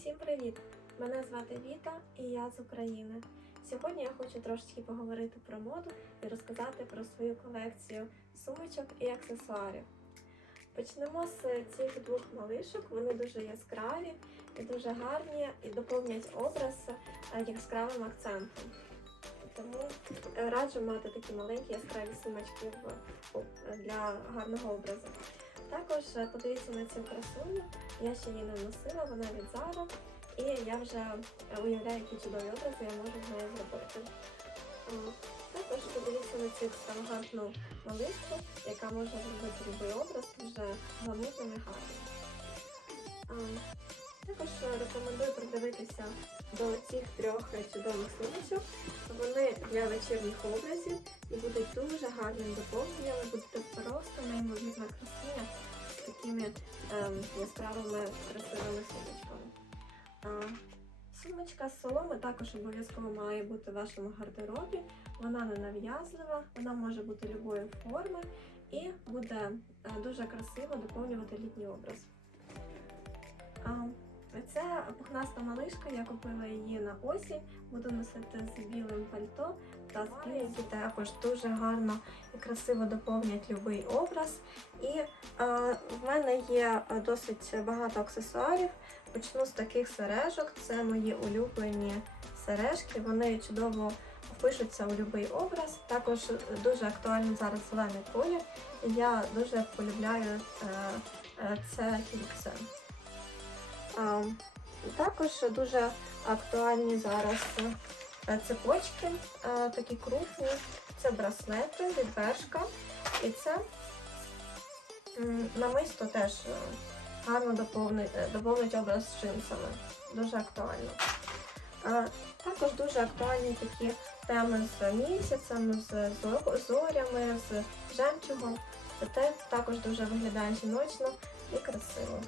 Всім привіт! Мене звати Віта і я з України. Сьогодні я хочу трошечки поговорити про моду і розказати про свою колекцію сумочок і аксесуарів. Почнемо з цих двох малишок. Вони дуже яскраві і дуже гарні і доповнять образ яскравим акцентом. Тому раджу мати такі маленькі яскраві сумочки для гарного образу. Також подивіться на цю красуню, я ще її не носила, вона від Zara, і я вже уявляю, які чудові образи я можу з нею зробити. Також подивіться на цю екстравагантну малишку, яка може зробити будь-який образ дуже гламурним і гарним. Також рекомендую придивитися до цих трьох чудових сумочок. Вони для вечірніх образів і будуть дуже гарним доповненням, будете просто неймовірна красуня з такими яскравими красивими сумочками. Сумочка з соломи також обов'язково має бути в вашому гардеробі. Вона не нав'язлива, вона може бути любої форми і буде дуже красиво доповнювати літній образ. Це пухнаста малишка, я купила її на осінь, буду носити з білим пальто та з які також дуже гарно і красиво доповнять будь-який образ. І в мене є досить багато аксесуарів. Почну з таких сережок, це мої улюблені сережки, вони чудово впишуться у будь-який образ. Також дуже актуальний зараз зелений колір, і я дуже полюбляю це кільце. Також дуже актуальні зараз цепочки, такі крупні, це браслети від Бершка, і це намисто теж гарно доповнить образ з джинсами, дуже актуально. Також дуже актуальні такі теми з місяцем, з зорями, з жемчугом, це також дуже виглядає жіночно і красиво.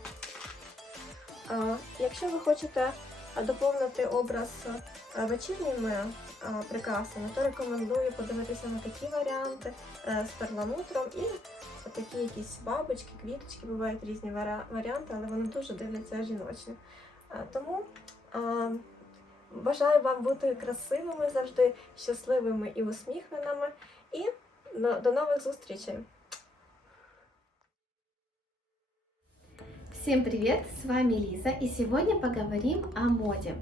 Якщо ви хочете доповнити образ вечірніми прикрасами, то рекомендую подивитися на такі варіанти з перламутром і такі якісь бабочки, квіточки, бувають різні варіанти, але вони дуже дивляться жіночні. Тому бажаю вам бути красивими, завжди щасливими і усміхненими, і до нових зустрічей! Всем привет, с вами Лиза, и сегодня поговорим о моде.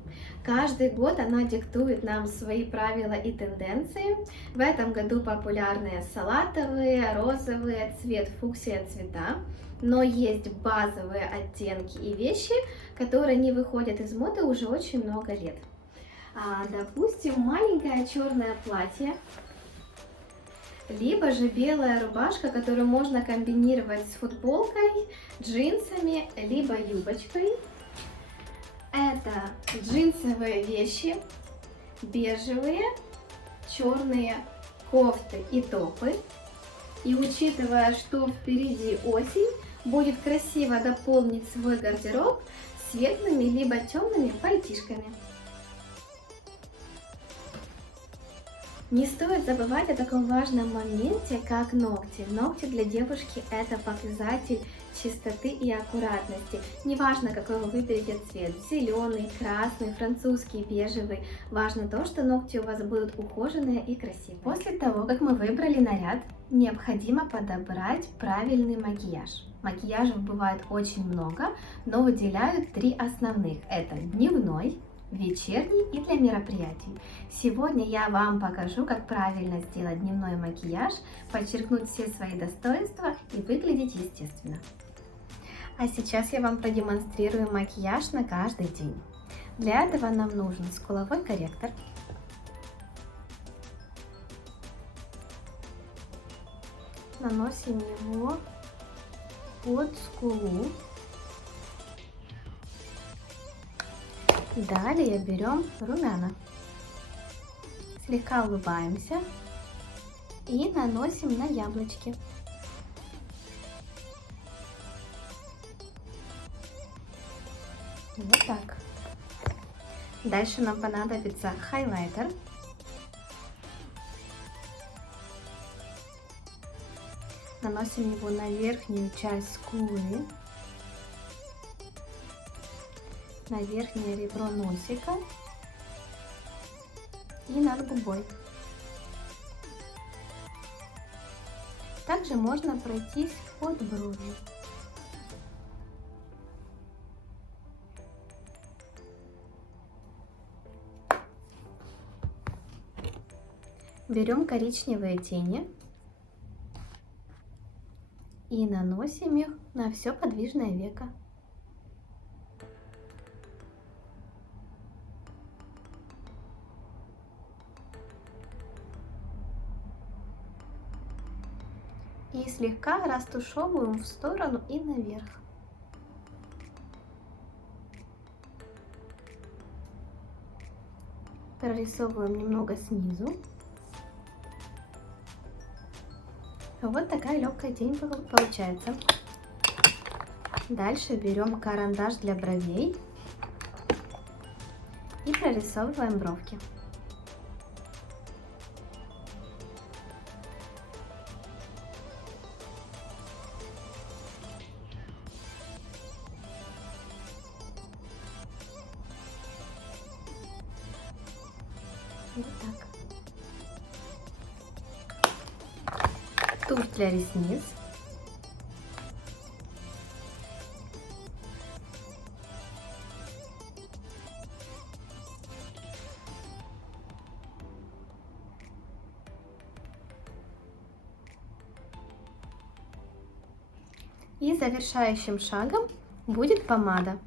Каждый год она диктует нам свои правила и тенденции. В этом году популярные салатовые, розовые, цвет фуксия цвета, но есть базовые оттенки и вещи, которые не выходят из моды уже очень много лет. Допустим, маленькое черное платье, либо же белая рубашка, которую можно комбинировать с футболкой, джинсами, либо юбочкой. Это джинсовые вещи, бежевые, черные кофты и топы. И учитывая, что впереди осень, будет красиво дополнить свой гардероб светлыми либо темными пальтишками. Не стоит забывать о таком важном моменте, как ногти. Ногти для девушки – это показатель чистоты и аккуратности. Неважно, какой вы выберете цвет – зеленый, красный, французский, бежевый. Важно то, что ногти у вас будут ухоженные и красивые. После того, как мы выбрали наряд, необходимо подобрать правильный макияж. Макияжев бывает очень много, но выделяют три основных. Это дневной, вечерний и для мероприятий. Сегодня я вам покажу, как правильно сделать дневной макияж, подчеркнуть все свои достоинства и выглядеть естественно. А сейчас я вам продемонстрирую макияж на каждый день. Для этого нам нужен скуловой корректор, наносим его под скулу. Далее берем румяна, слегка улыбаемся и наносим на яблочки. Вот так. Дальше нам понадобится хайлайтер. Наносим его на верхнюю часть скулы. на верхнее ребро носика и над губой. Также можно пройтись под бровью. Берем коричневые тени и наносим их на все подвижное веко. И слегка растушевываем в сторону и наверх. Прорисовываем немного снизу. Вот такая легкая тень получается. Дальше берем карандаш для бровей и прорисовываем бровки. Вот так. Тушь для ресниц. И завершающим шагом будет помада.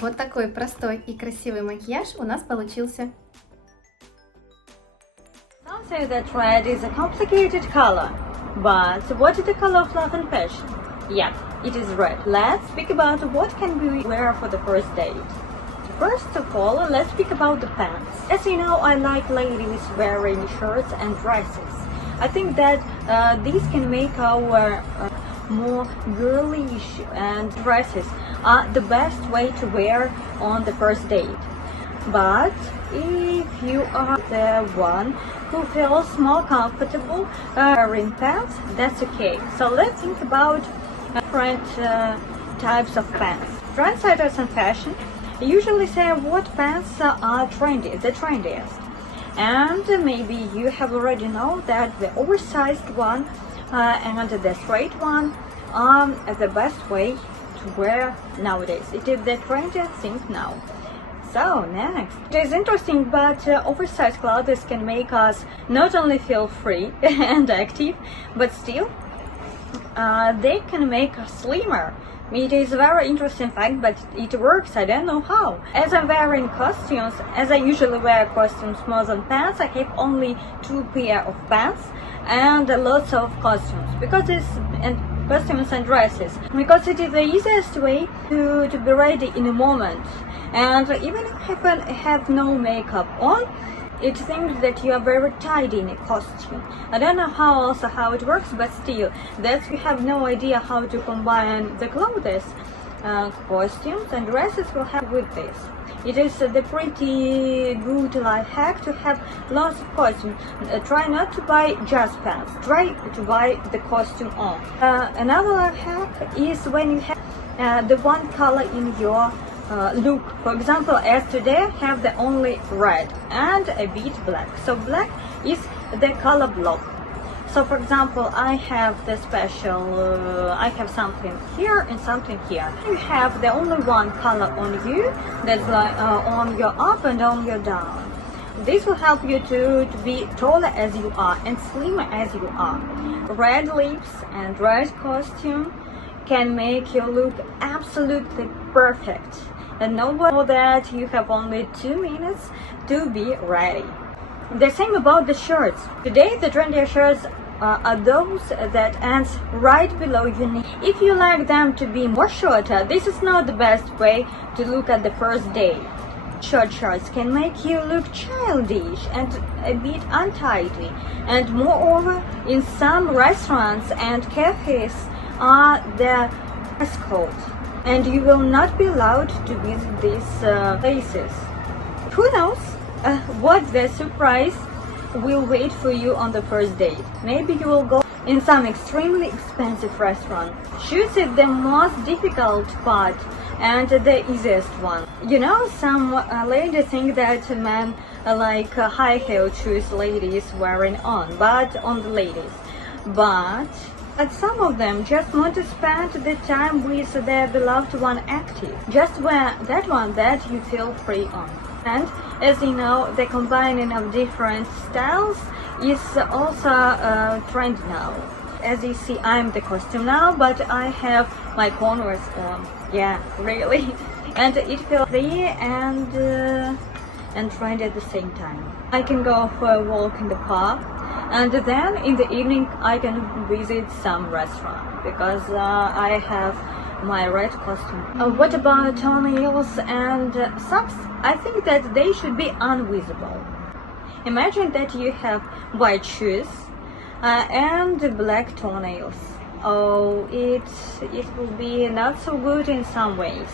Вот такой простой и красивый макияж у нас получился. Some say that red is a complicated color, but what is the color of love and passion? Yeah, it is red. Let's speak about what can we wear for the first date. First of all, let's speak about the pants. As you know, I like ladies wearing shirts and dresses. I think that these can make our more girlish, and dresses are the best way to wear on the first date. But if you are the one who feels more comfortable wearing pants, that's okay. So let's think about different types of pants. Trendsetters in fashion usually say what pants are trendy, the trendiest. And maybe you have already know that the oversized one and the straight one are the best way to wear nowadays. It is the trendy thing now. So next, it is interesting, but oversized clothes can make us not only feel free and active, but still they can make us slimmer. It is a very interesting fact, but it works. I don't know how. As I'm wearing costumes, as I usually wear costumes more than pants, I have only 2 pair of pants and lots of costumes because costumes and dresses, because it is the easiest way to be ready in a moment. And even if you have no makeup on, it seems that you are very tidy in a costume. I don't know how it works, but still, that we have no idea how to combine the clothes, costumes and dresses will have with this. It is the pretty good life hack to have lots of costumes. Try not to buy just pants. Try to buy the costume on. Another life hack is when you have the one color in your look. For example, as today I have the only red and a bit black. So black is the color block. So for example, I have the special, I have something here and something here. You have the only one color on you, that's like on your up and on your down. This will help you to be taller as you are and slimmer as you are. Red lips and red costume can make you look absolutely perfect. And know that you have only 2 minutes to be ready. The same about the shirts. Today the trendier shirts are those that ends right below your knee. If you like them to be more shorter, this is not the best way to look at the first day. Short shirts can make you look childish and a bit untidy. And moreover, in some restaurants and cafes are the dress code, and you will not be allowed to visit these places. Who knows what the surprise will wait for you on the first date. Maybe you will go in some extremely expensive restaurant. Choose it the most difficult part and the easiest one. You know, some ladies think that men like high heel shoes ladies wearing on the ladies. But some of them just want to spend the time with their beloved one active. Just wear that one that you feel free on. And as you know, the combining of different styles is also a trend now. As you see, I'm the costume now, but I have my Converse on. Yeah, really. And it feels free and trendy at the same time. I can go for a walk in the park, and then in the evening I can visit some restaurant because I have my red costume. What about toenails and socks? I think that they should be invisible. Imagine that you have white shoes and black toenails. Oh, it will be not so good in some ways.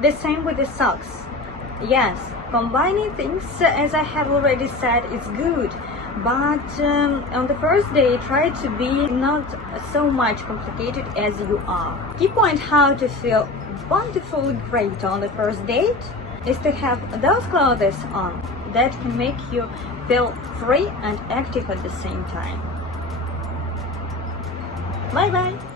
The same with the socks. Yes, combining things, as I have already said, is good. But on the first day, try to be not so much complicated as you are. Key point how to feel wonderfully great on the first date is to have those clothes on that can make you feel free and active at the same time. Bye bye!